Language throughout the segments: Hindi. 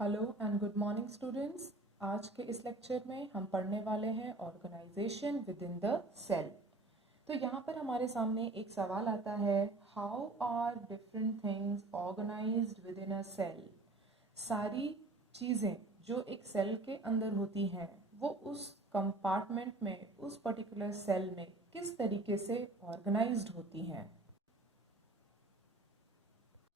Hello and good morning students. आज के इस लेक्चर में हम पढ़ने वाले हैं organization within the cell. तो यहाँ पर हमारे सामने एक सवाल आता है, how are different things organized within a cell. सारी चीज़ें जो एक सेल के अंदर होती हैं वो उस कंपार्टमेंट में, उस पर्टिकुलर सेल में किस तरीके से ऑर्गेनाइज्ड होती हैं।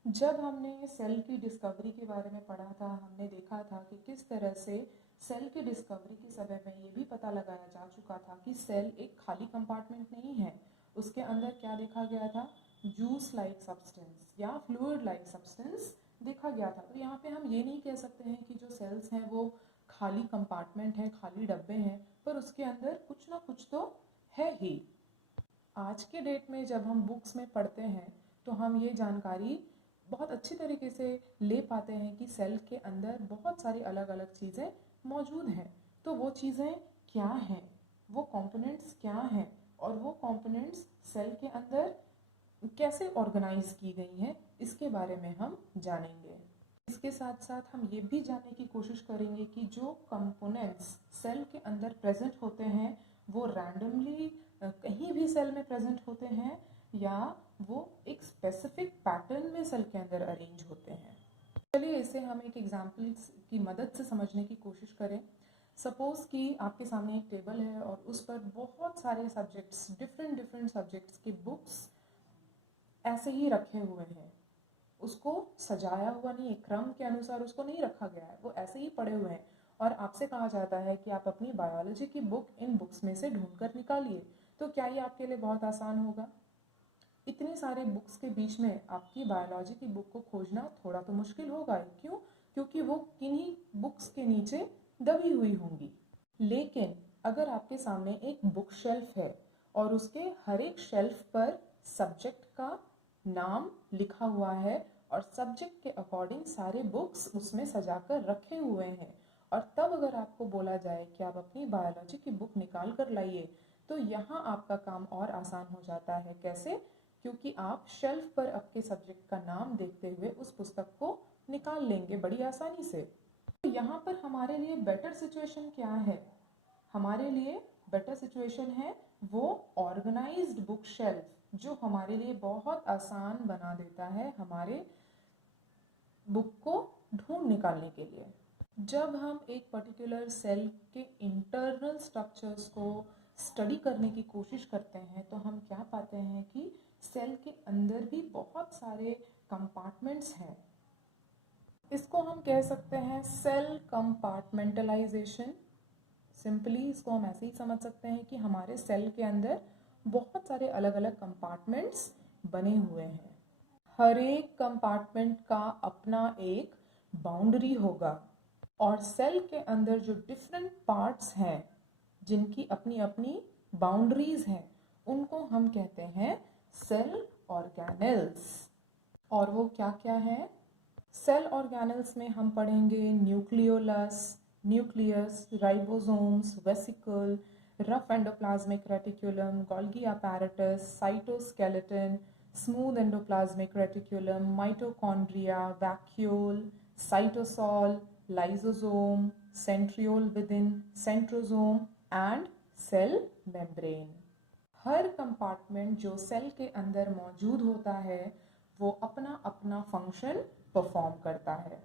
जब हमने सेल की डिस्कवरी के बारे में पढ़ा था, हमने देखा था कि किस तरह से सेल की डिस्कवरी के समय में ये भी पता लगाया जा चुका था कि सेल एक खाली कंपार्टमेंट नहीं है। उसके अंदर क्या देखा गया था, जूस लाइक सब्सटेंस या फ्लूइड लाइक सब्सटेंस देखा गया था। तो यहाँ पे हम ये नहीं कह सकते हैं कि जो सेल्स हैं वो खाली कंपार्टमेंट है, खाली डब्बे हैं, पर उसके अंदर कुछ ना कुछ तो है ही। आज के डेट में जब हम बुक्स में पढ़ते हैं तो हम ये जानकारी बहुत अच्छी तरीके से ले पाते हैं कि सेल के अंदर बहुत सारी अलग अलग चीज़ें मौजूद हैं। तो वो चीज़ें क्या हैं, वो कंपोनेंट्स क्या हैं, और वो कंपोनेंट्स सेल के अंदर कैसे ऑर्गेनाइज की गई हैं, इसके बारे में हम जानेंगे। इसके साथ साथ हम ये भी जानने की कोशिश करेंगे कि जो कंपोनेंट्स सेल के अंदर प्रेजेंट होते हैं वो रैंडमली कहीं भी सेल में प्रेजेंट होते हैं या वो एक स्पेसिफिक पैटर्न में सेल के अंदर अरेंज होते हैं। चलिए इसे हम एक एग्जाम्पल की मदद से समझने की कोशिश करें। सपोज़ कि आपके सामने एक टेबल है और उस पर बहुत सारे सब्जेक्ट्स, डिफरेंट सब्जेक्ट्स के बुक्स ऐसे ही रखे हुए हैं। उसको सजाया हुआ नहीं, क्रम के अनुसार उसको नहीं रखा गया है, वो ऐसे ही पड़े हुए हैं और आपसे कहा जाता है कि आप अपनी बायोलॉजी की बुक इन बुक्स में से ढूंढ कर निकालिए। तो क्या ये आपके लिए बहुत आसान होगा? इतने सारे बुक्स के बीच में आपकी बायोलॉजी की बुक को खोजना थोड़ा तो मुश्किल होगा। क्यों? क्योंकि वो किन्हीं बुक्स के नीचे दबी हुई होंगी। लेकिन अगर आपके सामने एक बुक शेल्फ है और उसके हर एक शेल्फ पर सब्जेक्ट का नाम लिखा हुआ है और सब्जेक्ट के अकॉर्डिंग सारे बुक्स उसमें सजाकर रखे हुए हैं, और तब अगर आपको बोला जाए कि आप अपनी बायोलॉजी की बुक निकाल कर लाइए, तो यहाँ आपका काम और आसान हो जाता है। कैसे? क्योंकि आप शेल्फ पर आपके सब्जेक्ट का नाम देखते हुए उस पुस्तक को निकाल लेंगे बड़ी आसानी से। तो यहाँ पर हमारे लिए बेटर सिचुएशन क्या है? हमारे लिए बेटर सिचुएशन है वो ऑर्गेनाइज्ड बुक शेल्फ, जो हमारे लिए बहुत आसान बना देता है हमारे बुक को ढूंढ निकालने के लिए। जब हम एक पर्टिकुलर सेल के इंटरनल स्ट्रक्चर्स को स्टडी करने की कोशिश करते हैं तो हम क्या पाते हैं कि सेल के अंदर भी बहुत सारे कंपार्टमेंट्स हैं। इसको हम कह सकते हैं सेल कंपार्टमेंटलाइजेशन। सिंपली इसको हम ऐसे ही समझ सकते हैं कि हमारे सेल के अंदर बहुत सारे अलग अलग कंपार्टमेंट्स बने हुए हैं। हर एक कंपार्टमेंट का अपना एक बाउंड्री होगा और सेल के अंदर जो डिफरेंट पार्ट्स हैं जिनकी अपनी अपनी बाउंड्रीज हैं, उनको हम कहते हैं सेल ऑर्गेनेल्स। और वो क्या क्या है? सेल ऑर्गेनेल्स में हम पढ़ेंगे nucleolus, nucleus, ribosomes, vesicle, rough endoplasmic reticulum, Golgi apparatus, cytoskeleton, smooth endoplasmic reticulum, mitochondria, vacuole, cytosol, lysosome, centriole within, centrosome and cell membrane. हर कंपार्टमेंट जो सेल के अंदर मौजूद होता है वो अपना अपना फंक्शन परफॉर्म करता है।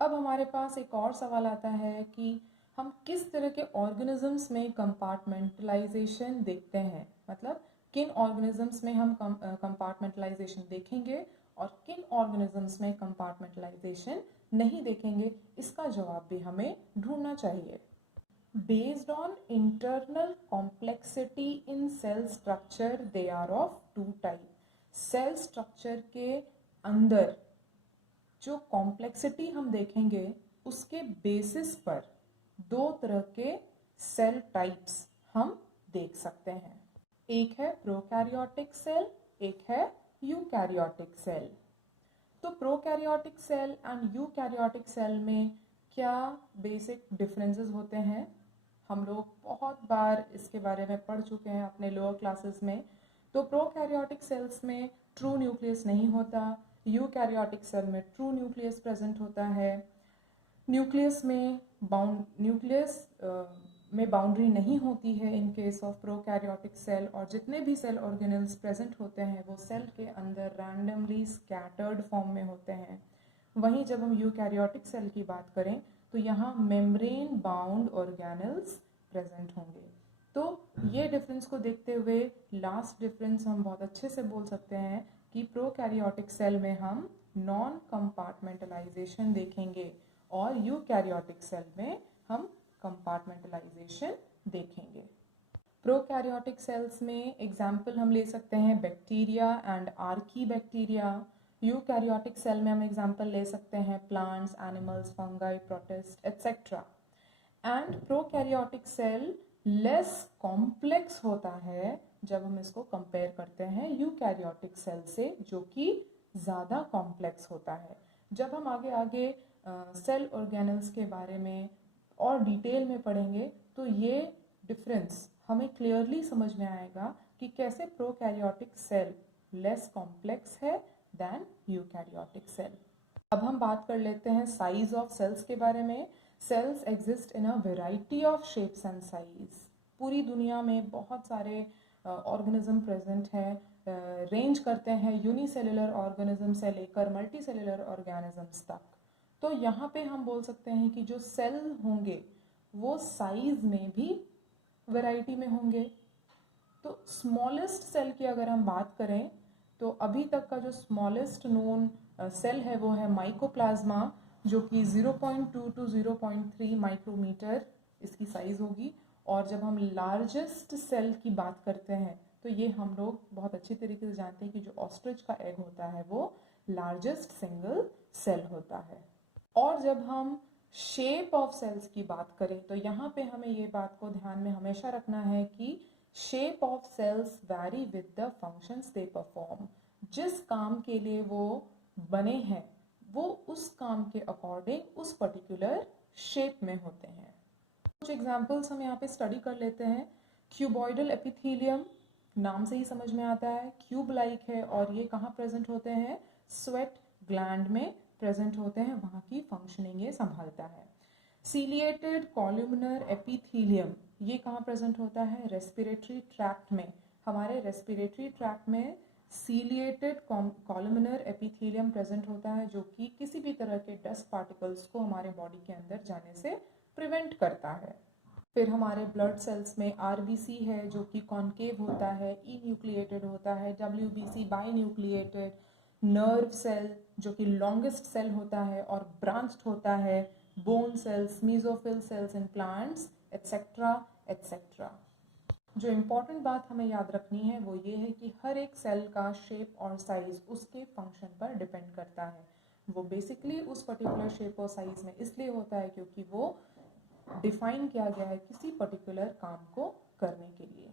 अब हमारे पास एक और सवाल आता है कि हम किस तरह के ऑर्गेनिजम्स में कंपार्टमेंटलाइजेशन देखते हैं, मतलब किन ऑर्गेनिजम्स में हम कंपार्टमेंटलाइजेशन देखेंगे और किन ऑर्गेनिजम्स में कंपार्टमेंटलाइजेशन नहीं देखेंगे, इसका जवाब भी हमें ढूंढना चाहिए। Based on internal complexity in cell structure, they are of two type. Cell structure के अंदर जो कॉम्प्लेक्सिटी हम देखेंगे उसके बेसिस पर दो तरह के सेल टाइप्स हम देख सकते हैं। एक है प्रोकैरियोटिक सेल, एक है यूकैरियोटिक सेल। तो prokaryotic cell and eukaryotic cell में क्या बेसिक डिफरेंसेस होते हैं? हम लोग बहुत बार इसके बारे में पढ़ चुके हैं अपने लोअर क्लासेस में। तो प्रोकैरियोटिक सेल्स में ट्रू न्यूक्लियस नहीं होता, यूकैरियोटिक सेल में ट्रू न्यूक्लियस प्रेजेंट होता है। न्यूक्लियस में बाउंड्री नहीं होती है in case of prokaryotic cell, और जितने भी सेल ऑर्गेनेल्स प्रेजेंट होते हैं वो सेल के अंदर रैंडमली स्कैटर्ड फॉर्म में होते हैं। वहीं जब हम यूकैरियोटिक सेल की बात करें तो यहाँ मेम्ब्रेन बाउंड ऑर्गेनेल्स प्रेजेंट होंगे। तो ये डिफरेंस को देखते हुए लास्ट डिफरेंस हम बहुत अच्छे से बोल सकते हैं कि प्रोकैरियोटिक सेल में हम नॉन कंपार्टमेंटलाइजेशन देखेंगे और यूकैरियोटिक सेल में हम कंपार्टमेंटलाइजेशन देखेंगे। प्रोकैरियोटिक सेल्स में एग्जाम्पल हम ले सकते हैं bacteria and archaebacteria. Eukaryotic cell में हम एग्जाम्पल ले सकते हैं plants, animals, fungi, protist etcetera. And prokaryotic cell less complex होता है जब हम इसको कंपेयर करते हैं यूकैरियोटिक सेल से, जो कि ज़्यादा कॉम्प्लेक्स होता है। जब हम आगे आगे सेल ऑर्गेनल्स के बारे में और डिटेल में पढ़ेंगे तो ये डिफरेंस हमें क्लियरली समझ में आएगा कि कैसे प्रोकैरियोटिक सेल लेस कॉम्प्लेक्स है देन यूकैरियोटिक सेल। अब हम बात कर लेते हैं साइज ऑफ सेल्स के बारे में। Cells exist in a variety of shapes and size. पूरी दुनिया में बहुत सारे ऑर्गेनिज्म प्रेजेंट हैं, रेंज करते हैं यूनिसेलुलर ऑर्गेनिज्म से लेकर मल्टीसेलुलर ऑर्गेनिजम्स तक। तो यहाँ पे हम बोल सकते हैं कि जो सेल होंगे वो साइज में भी वैरायटी में होंगे। तो स्मॉलेस्ट सेल की अगर हम बात करें तो अभी तक का जो स्मॉलेस्ट नोन सेल है वो है माइकोप्लाज्मा, जो कि 0.2 to 0.3 माइक्रोमीटर इसकी साइज होगी। और जब हम लार्जेस्ट सेल की बात करते हैं तो ये हम लोग बहुत अच्छी तरीके से जानते हैं कि जो ऑस्ट्रिच का एग होता है वो लार्जेस्ट सिंगल सेल होता है। और जब हम शेप ऑफ सेल्स की बात करें तो यहाँ पे हमें ये बात को ध्यान में हमेशा रखना है कि shape of cells vary with the functions they perform. जिस काम के लिए वो बने हैं वो उस काम के अकॉर्डिंग उस पर्टिकुलर शेप में होते हैं। कुछ एग्जाम्पल्स हम यहाँ पे स्टडी कर लेते हैं। क्यूबॉइडल एपिथेलियम नाम से ही समझ में आता है क्यूब लाइक है, और ये कहाँ प्रेजेंट होते हैं? स्वेट ग्लैंड में प्रेजेंट होते हैं, वहाँ की फंक्शनिंग ये संभालता है। सीलिएटेड कॉलुमनर एपिथेलियम ये कहाँ प्रेजेंट होता है? रेस्पिरेटरी ट्रैक्ट में। हमारे रेस्पिरेटरी ट्रैक्ट में सीलिएटेड कॉलुमनर एपिथेलियम प्रेजेंट होता है, जो कि किसी भी तरह के डस्ट पार्टिकल्स को हमारे बॉडी के अंदर जाने से प्रिवेंट करता है। फिर हमारे ब्लड सेल्स में आरबीसी है जो कि कॉन्केव होता है, ई न्यूक्लिएटेड होता है, WBC binucleated, nerve cell जो कि लॉन्गेस्ट सेल होता है और ब्रांच्ड होता है, bone cells, mesophyll cells in plants etcetera etcetera. जो इम्पॉर्टेंट बात हमें याद रखनी है वो ये है कि हर एक सेल का शेप और साइज उसके फंक्शन पर डिपेंड करता है। वो बेसिकली उस पर्टिकुलर शेप और साइज में इसलिए होता है क्योंकि वो डिफाइन किया गया है किसी पर्टिकुलर काम को करने के लिए।